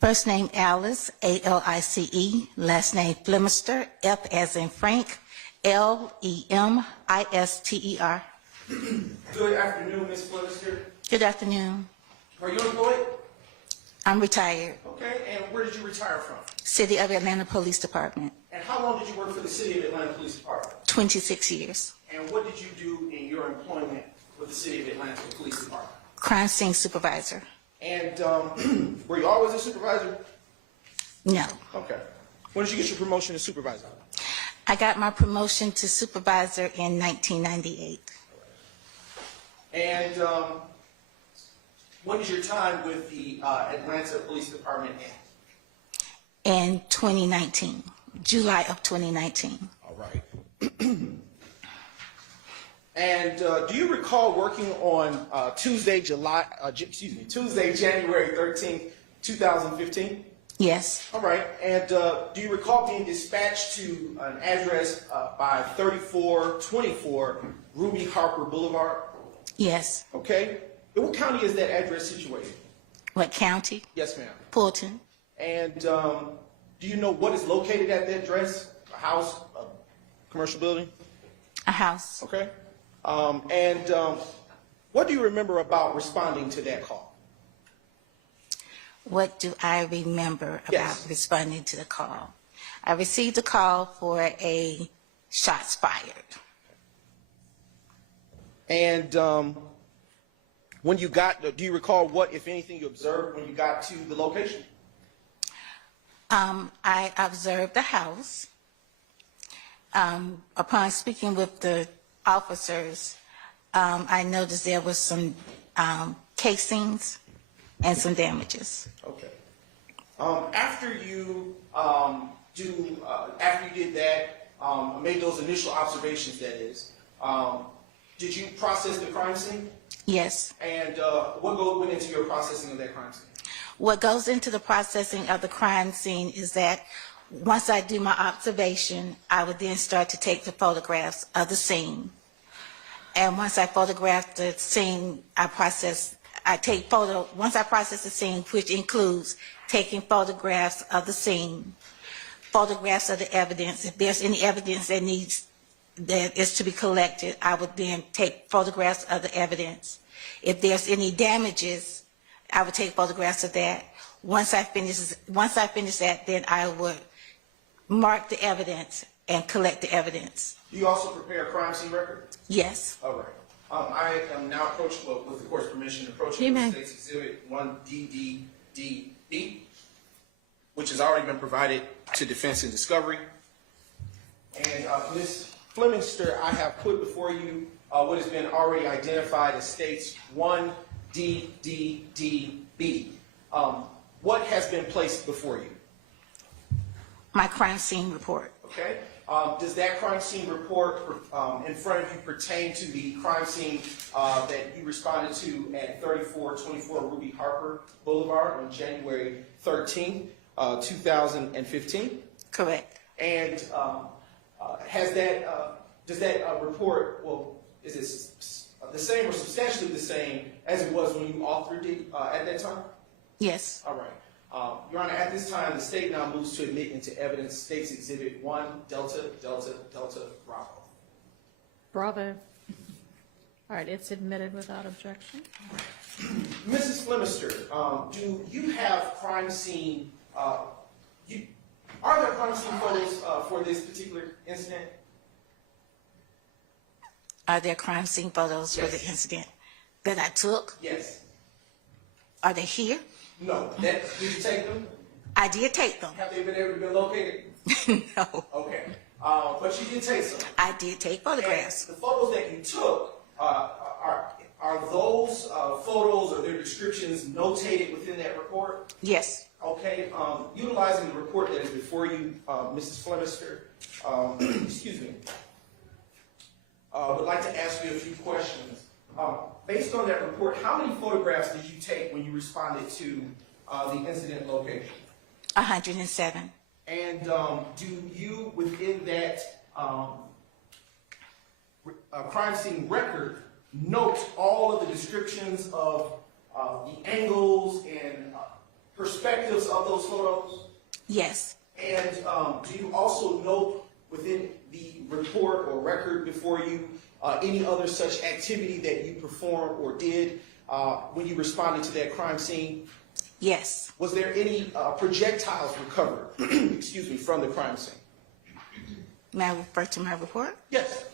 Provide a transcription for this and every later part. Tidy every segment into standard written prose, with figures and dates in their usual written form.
First name Alice, A-L-I-C-E. Last name Flemister, F as in Frank, L-E-M-I-S-T-E-R. Good afternoon, Ms. Flemister. Good afternoon. Are you employed? I'm retired. Okay, and where did you retire from? City of Atlanta Police Department. And how long did you work for the City of Atlanta Police Department? 26 years. And what did you do in your employment with the City of Atlanta Police Department? Crime scene supervisor. And were you always a supervisor? No. Okay. When did you get your promotion to supervisor? I got my promotion to supervisor in 1998. And when is your time with the Atlanta Police Department end? In 2019, July of 2019. All right. And do you recall working on Tuesday, January 13th, 2015? Yes. All right. And do you recall being dispatched to an address by 3424 Ruby Harper Boulevard? Yes. Okay. In what county is that address situated? What county? Yes, ma'am. Fulton. And do you know what is located at that address? A house, a commercial building? A house. Okay. What do you remember about responding to that call? What do I remember about Yes. responding to the call? I received a call for a shots fired. And when you got, do you recall what, if anything, you observed when you got to the location? I observed the house. Upon speaking with the officers, I noticed there was some casings and some damages. Okay. After you did that, made those initial observations, that is, did you process the crime scene? Yes. And what went into your processing of that crime scene? What goes into the processing of the crime scene is that once I do my observation, I would then start to take the photographs of the scene. And once I photograph the scene, once I process the scene, which includes taking photographs of the scene, photographs of the evidence. If there's any evidence that is to be collected, I would then take photographs of the evidence. If there's any damages, I would take photographs of that. Once I finish that, then I would mark the evidence and collect the evidence. Do you also prepare a crime scene record? Yes. All right. I am now approachable, with the court's permission, approaching the State's Exhibit 1DDDB, which has already been provided to defense and discovery. And Ms. Flemister, I have put before you what has been already identified as State's 1DDDB. What has been placed before you? My crime scene report. Okay. Does that crime scene report in front of you pertain to the crime scene that you responded to at 3424 Ruby Harper Boulevard on January 13th, 2015? Correct. And does that report, well, is it the same or substantially the same as it was when you authored it at that time? Yes. All right. Your Honor, at this time, the state now moves to admit into evidence State's Exhibit 1, Delta, Delta, Delta, Bravo. Bravo. All right, it's admitted without objection. Mrs. Flemister, do you have crime scene, are there crime scene photos for this particular incident? Are there crime scene photos for the incident that I took? Yes. Are they here? No. Did you take them? I did take them. Have they been able to be located? No. Okay. But you did take some. I did take photographs. And the photos that you took, are those photos or their descriptions notated within that report? Yes. Okay. Utilizing the report that is before you, Mrs. Flemister, excuse me, would like to ask you a few questions. Based on that report, how many photographs did you take when you responded to the incident location? 107. And do you, within that crime scene record, note all of the descriptions of the angles and perspectives of those photos? Yes. And do you also note within the report or record before you any other such activity that you performed or did when you responded to that crime scene? Yes. Was there any projectiles recovered, excuse me, from the crime scene? May I refer to my report? Yes.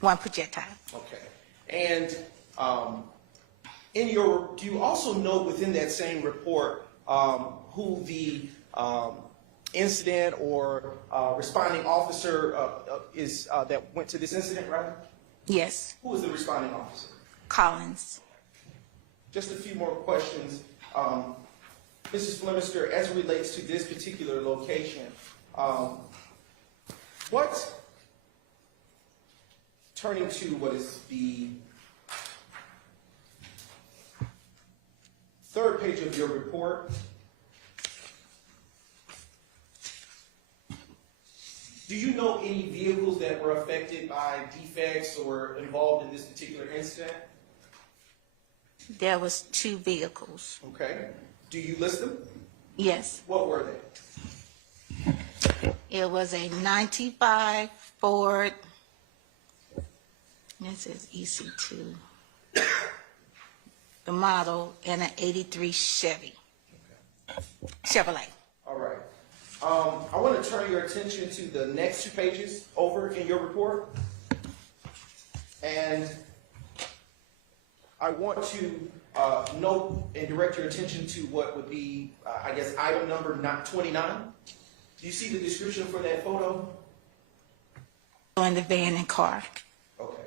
One projectile. Okay. And do you also note within that same report who the incident or responding officer is that went to this incident, right? Yes. Who was the responding officer? Collins. Just a few more questions. Mrs. Flemister, as it relates to this particular location, turning to what is the third page of your report, do you know any vehicles that were affected by defects or involved in this particular incident? There was 2 vehicles. Okay. Do you list them? Yes. What were they? It was a 95 Ford. This is EC2. The model, and an 83 Chevy. Chevrolet. All right. I want to turn your attention to the next 2 pages over in your report. And I want to note and direct your attention to what would be, I guess, item number 29. Do you see the description for that photo? In the van and car. Okay.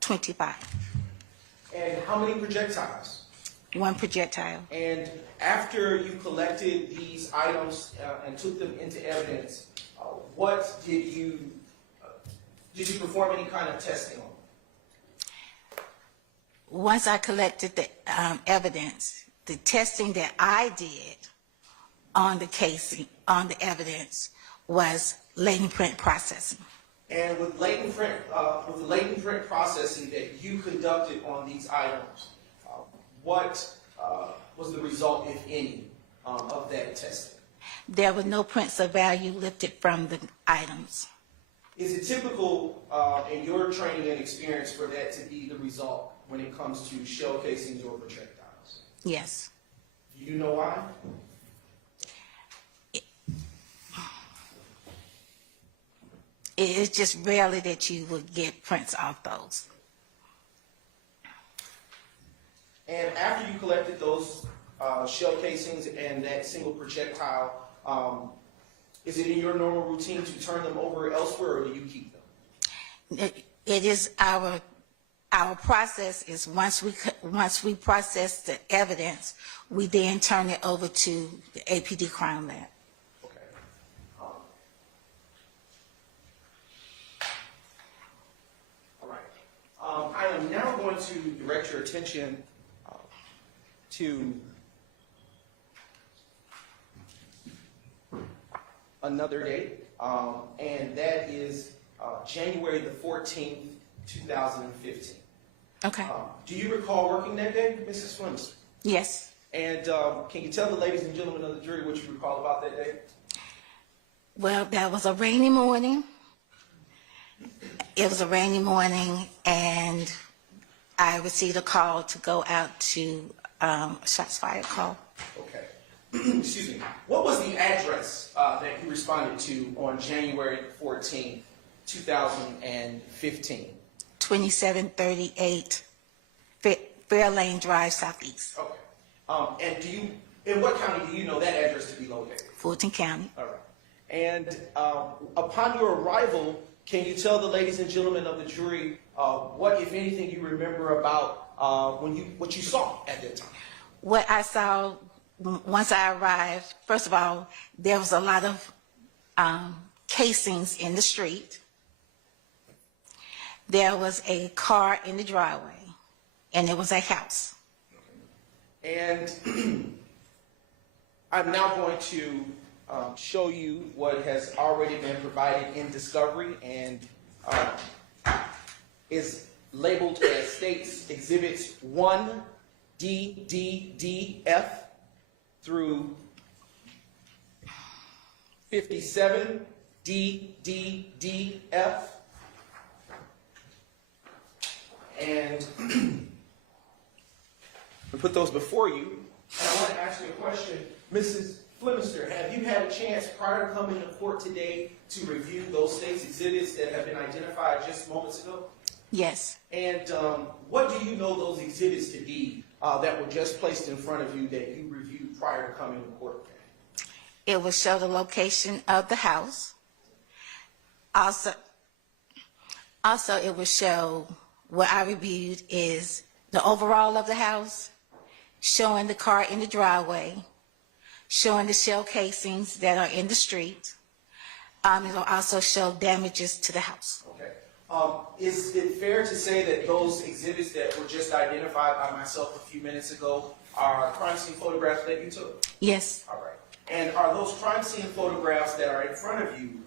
$25. And how many projectiles? 1 projectile. And after you collected these items and took them into evidence, what did you perform any kind of testing on? Once I collected the evidence, the testing that I did on the casing, on the evidence, was latent print processing. And with latent print processing that you conducted on these items, what was the result, if any, of that testing? There were no prints of value lifted from the items. Is it typical in your training and experience for that to be the result when it comes to shell casings or projectiles? Yes. Do you know why? It's just rarely that you would get prints off those. And after you collected those shell casings and that single projectile, is it in your normal routine to turn them over elsewhere, or do you keep them? It is our process is once we process the evidence, we then turn it over to the APD crime lab. Okay. All right. I am now going to direct your attention to another date, and that is January the 14th, 2015. Okay. Do you recall working that day, Mrs. Flemister? Yes. And can you tell the ladies and gentlemen of the jury what you recall about that day? Well, that was a rainy morning. It was a rainy morning, and I received a call to go out to shots fired call. Okay. Excuse me. What was the address that you responded to on January 14th, 2015? 2738 Fair Lane Drive, Southeast. Okay. And in what county do you know that address to be located? Fulton County. All right. And upon your arrival, can you tell the ladies and gentlemen of the jury what, if anything, you remember about what you saw at that time? What I saw once I arrived, first of all, there was a lot of casings in the street. There was a car in the driveway, and it was a house. And I'm now going to show you what has already been provided in discovery and is labeled as States Exhibits 1, D, D, D, F through 57, D, D, D, F. And I put those before you. And I want to ask you a question. Mrs. Flemister, have you had a chance prior to coming to court today to review those state's exhibits that have been identified just moments ago? Yes. And what do you know those exhibits to be that were just placed in front of you that you reviewed prior to coming to court? It will show the location of the house. Also it will show what I reviewed is the overall of the house, showing the car in the driveway, showing the shell casings that are in the street. It will also show damages to the house. Okay. Is it fair to say that those exhibits that were just identified by myself a few minutes ago are crime scene photographs that you took? Yes. All right. And are those crime scene photographs that are in front of you,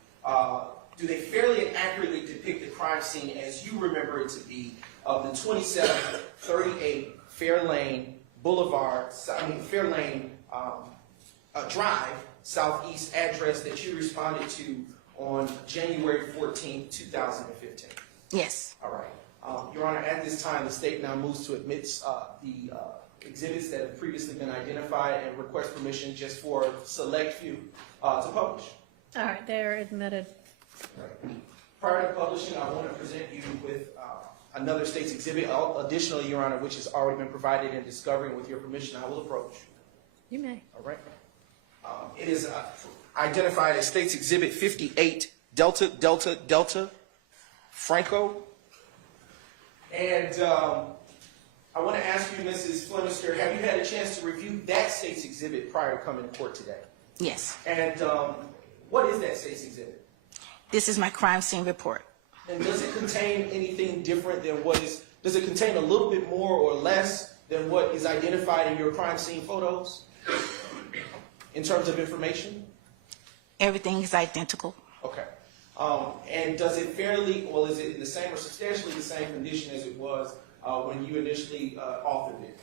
do they fairly and accurately depict the crime scene as you remember it to be of the 2738 Fairlane Drive, Southeast address that you responded to on January 14, 2015? Yes. All right. Your Honor, at this time, the state now moves to admit the exhibits that have previously been identified and request permission just for a select few to publish. All right, they are admitted. Right. Prior to publishing, I want to present you with another state's exhibit. Additionally, Your Honor, which has already been provided in discovery, and with your permission, I will approach. You may. All right. It is identified as State's Exhibit 58, Delta, Delta, Delta, Franco. And I want to ask you, Mrs. Flemister, have you had a chance to review that State's Exhibit prior to coming to court today? Yes. And what is that State's Exhibit? This is my crime scene report. And does it contain anything different than does it contain a little bit more or less than what is identified in your crime scene photos in terms of information? Everything is identical. Okay. And does it is it in the same or substantially the same condition as it was when you initially authored it?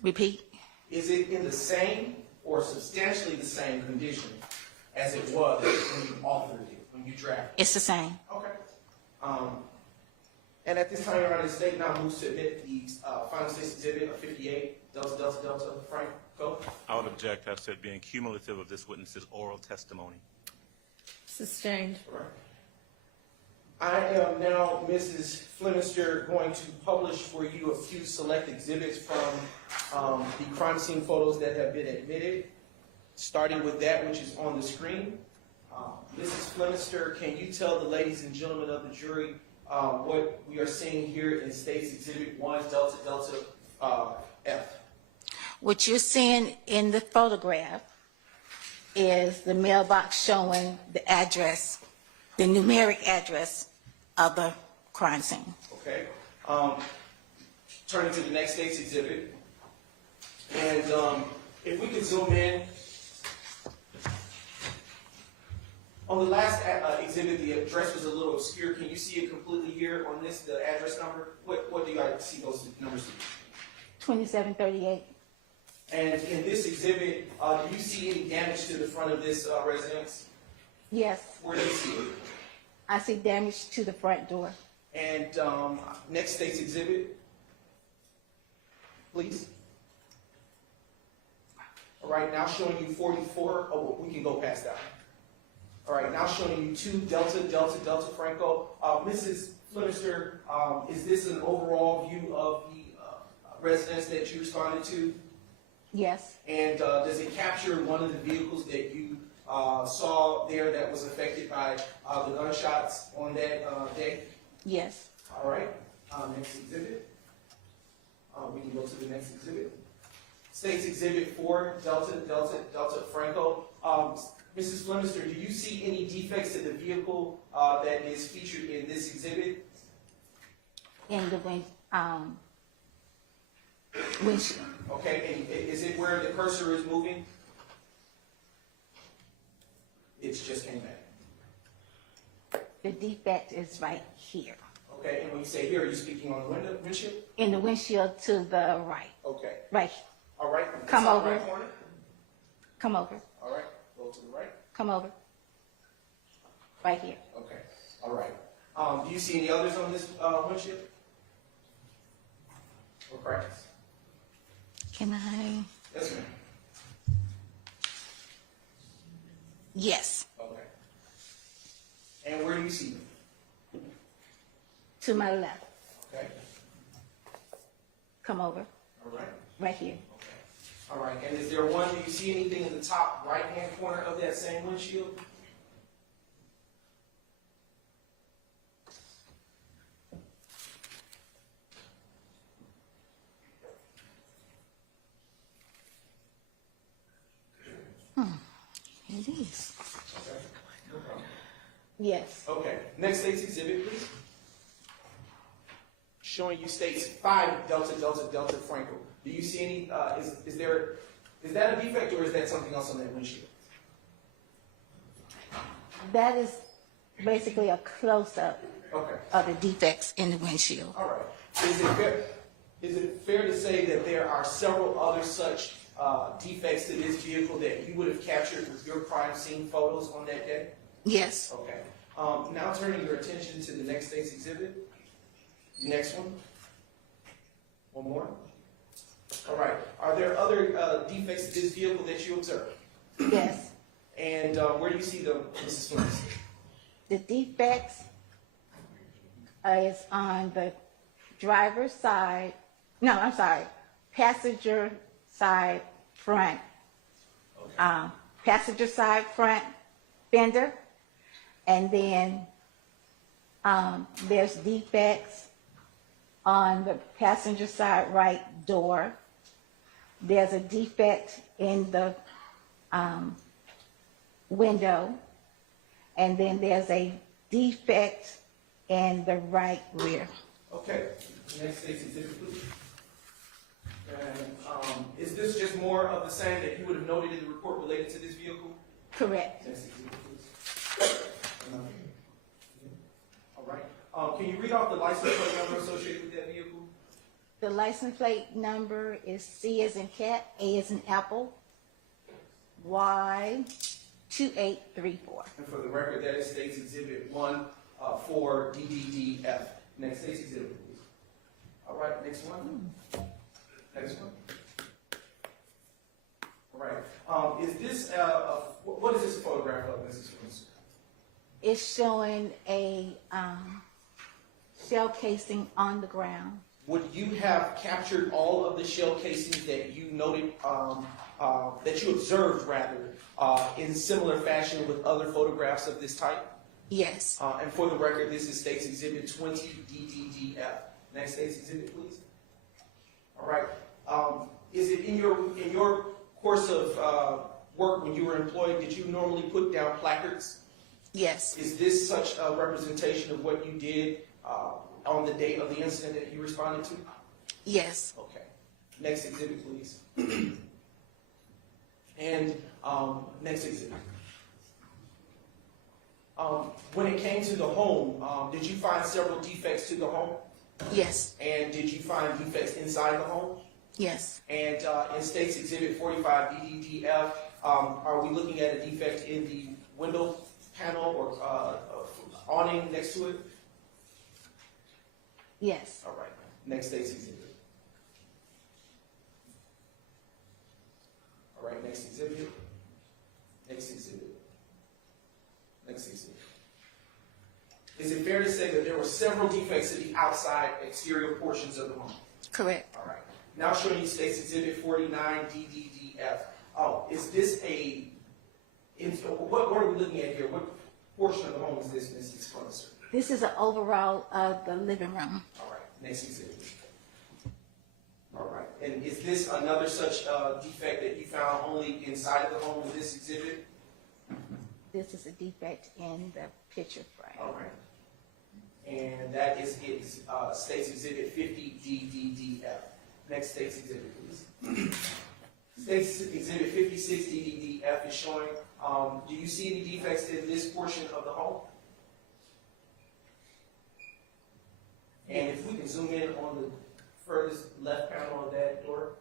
Repeat. Is it in the same or substantially the same condition as it was when you authored it, when you drafted it? It's the same. Okay. And at this time, Your Honor, the state now moves to admit the final state's exhibit of 58, Delta, Delta, Delta, Frank, go. I would object as to it being cumulative of this witness's oral testimony. Sustained. Right. I am now, Mrs. Flemister, going to publish for you a few select exhibits from the crime scene photos that have been admitted, starting with that which is on the screen. Mrs. Flemister, can you tell the ladies and gentlemen of the jury what we are seeing here in State's Exhibit 1, Delta, Delta, F? What you're seeing in the photograph is the mailbox showing the address, the numeric address of the crime scene. Okay. Turning to the next State's Exhibit. And if we could zoom in. On the last exhibit, the address was a little obscure. Can you see it completely here on this, the address number? What do you see those numbers? 2738. And in this exhibit, do you see any damage to the front of this residence? Yes. Where do you see it? I see damage to the front door. And next State's exhibit, please. All right, now showing you 44. Oh, we can go past that. All right, now showing you 2 Delta, Delta, Delta, Franco. Mrs. Flemister, is this an overall view of the residence that you responded to? Yes. And does it capture one of the vehicles that you saw there that was affected by the gunshots on that day? Yes. All right, next exhibit. We can go to the next exhibit. State's Exhibit 4, Delta, Delta, Delta, Franco. Mrs. Flemister, do you see any defects to the vehicle that is featured in this exhibit? In the windshield. Okay, and is it where the cursor is moving? It's just came back. The defect is right here. Okay, and when you say here, are you speaking on the windshield? In the windshield to the right. Okay, Right. all right. Come Top over. right corner. Come over. All right, go to the right. Come over. Right here. Okay, all right. Do you see any others on this windshield? Or cracks? Can I? Yes, ma'am. Yes. Okay. And where do you see them? To my left. Okay, Come over. all right. Right here. Okay. All right, and is there one, do you see anything in the top right-hand corner of that same windshield? It is. Okay, no problem. Yes. Okay, next state's exhibit, please. Showing you states 5 Delta Delta Delta Franco. Do you see any, is that a defect or is that something else on that windshield? That is basically a close-up Okay, of the defects in the windshield. all right. Is it fair to say that there are several other such defects to this vehicle that you would have captured with your crime scene photos on that day? Yes. Okay. Now turning your attention to the next state's exhibit. Next one. One more. All right. Are there other defects to this vehicle that you observed? Yes. And where do you see them, Mrs. Flemister? The defects is on the driver's side. No, I'm sorry. Passenger side front. Passenger side front fender. And then there's defects on the passenger side right door. There's a defect in the window. And then there's a defect in the right rear. Okay. Next state's exhibit, please. And is this just more of the same that you would have noted in the report related to this vehicle? Correct. Next exhibit, please. All right. Can you read off the license plate number associated with that vehicle? The license plate number is C as in cat, A as in apple, Y 2834. And for the record, that is State's Exhibit 1 for DDDF. Next State's Exhibit, please. All right, next one. Next one. All right. Is this, what is this a photograph of, Mrs. Spencer? It's showing a shell casing on the ground. Would you have captured all of the shell casings that you noted, that you observed, rather, in similar fashion with other photographs of this type? Yes. And for the record, this is State's Exhibit 20 DDDF. Next State's Exhibit, please. All right. Is it in your course of work when you were employed, did you normally put down placards? Yes. Is this such a representation of what you did on the date of the incident that you responded to? Yes. Okay. Next exhibit, please. And next exhibit. When it came to the home, did you find several defects to the home? Yes. And did you find defects inside the home? Yes. And in State's Exhibit 45 DDDF, are we looking at a defect in the window panel or awning next to it? Yes. All right. Next State's Exhibit. All right. Next exhibit. Next exhibit. Next exhibit. Is it fair to say that there were several defects in the outside exterior portions of the home? Correct. All right. Now showing you State's Exhibit 49 DDDF. Oh, is this what are we looking at here? What portion of the home is this, Mrs. Flemister? This is an overall of the living room. All right. Next exhibit. All right. And is this another such defect that you found only inside of the home in this exhibit? This is a defect in the picture frame. All right. And that is State's Exhibit 50 DDDF. Next state's exhibit, please. State's exhibit 56 DDDF is showing. Do you see any defects in this portion of the home? And if we can zoom in on the furthest left panel of that door.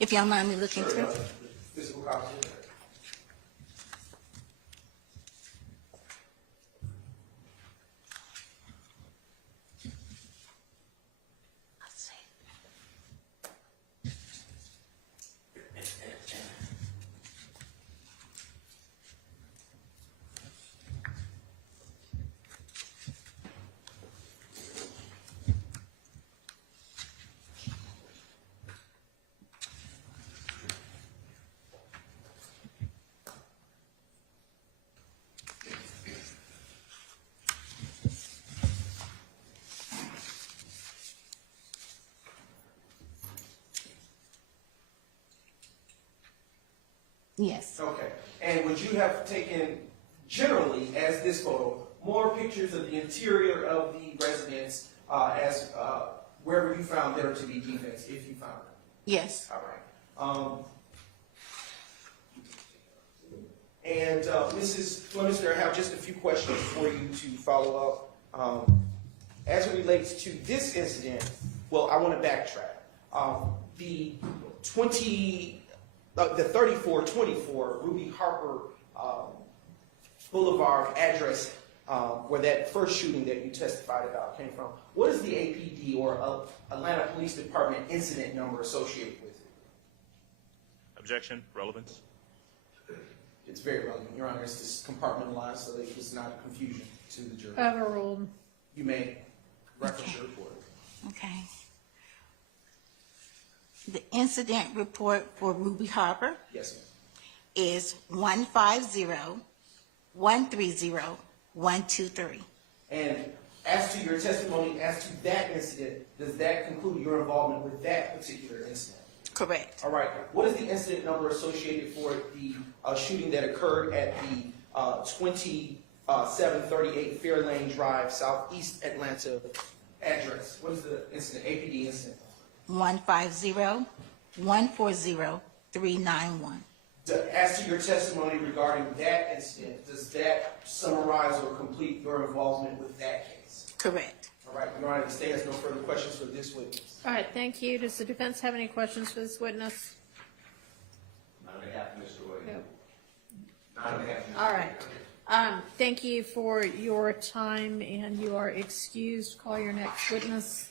If y'all mind me looking Sure, through. physical copies of that. Let's see. Yes. Okay. And would you have taken, generally, as this photo, more pictures of the interior of the residence as wherever you found there to be defects, if you found them? Yes. All right. And Mrs. Flemister, I have just a few questions for you to follow up. As it relates to this incident, well, I want to backtrack. The 3424 Ruby Harper Boulevard address where that first shooting that you testified about came from, what is the APD or Atlanta Police Department incident number associated with it? Objection, relevance. It's very relevant, Your Honor. It's just compartmentalized so that it's not a confusion to the jury. Overruled. You may reference your report. Okay. The incident report for Ruby Harper Yes, ma'am. is 150-130-123. And as to your testimony, as to that incident, does that conclude your involvement with that particular incident? Correct. All right. What is the incident number associated for the shooting that occurred at the 2738 Fairlane Drive, Southeast Atlanta address? What is the incident, APD incident? 150-140-391. As to your testimony regarding that incident, does that summarize or complete your involvement with that case? Correct. All right, Your Honor, the state has no further questions for this witness. All right, thank you. Does the defense have any questions for this witness? Not on behalf of Mr. Williams. No. Not on behalf of Mr. All right. Thank you for your time, and you are excused. Call your next witness.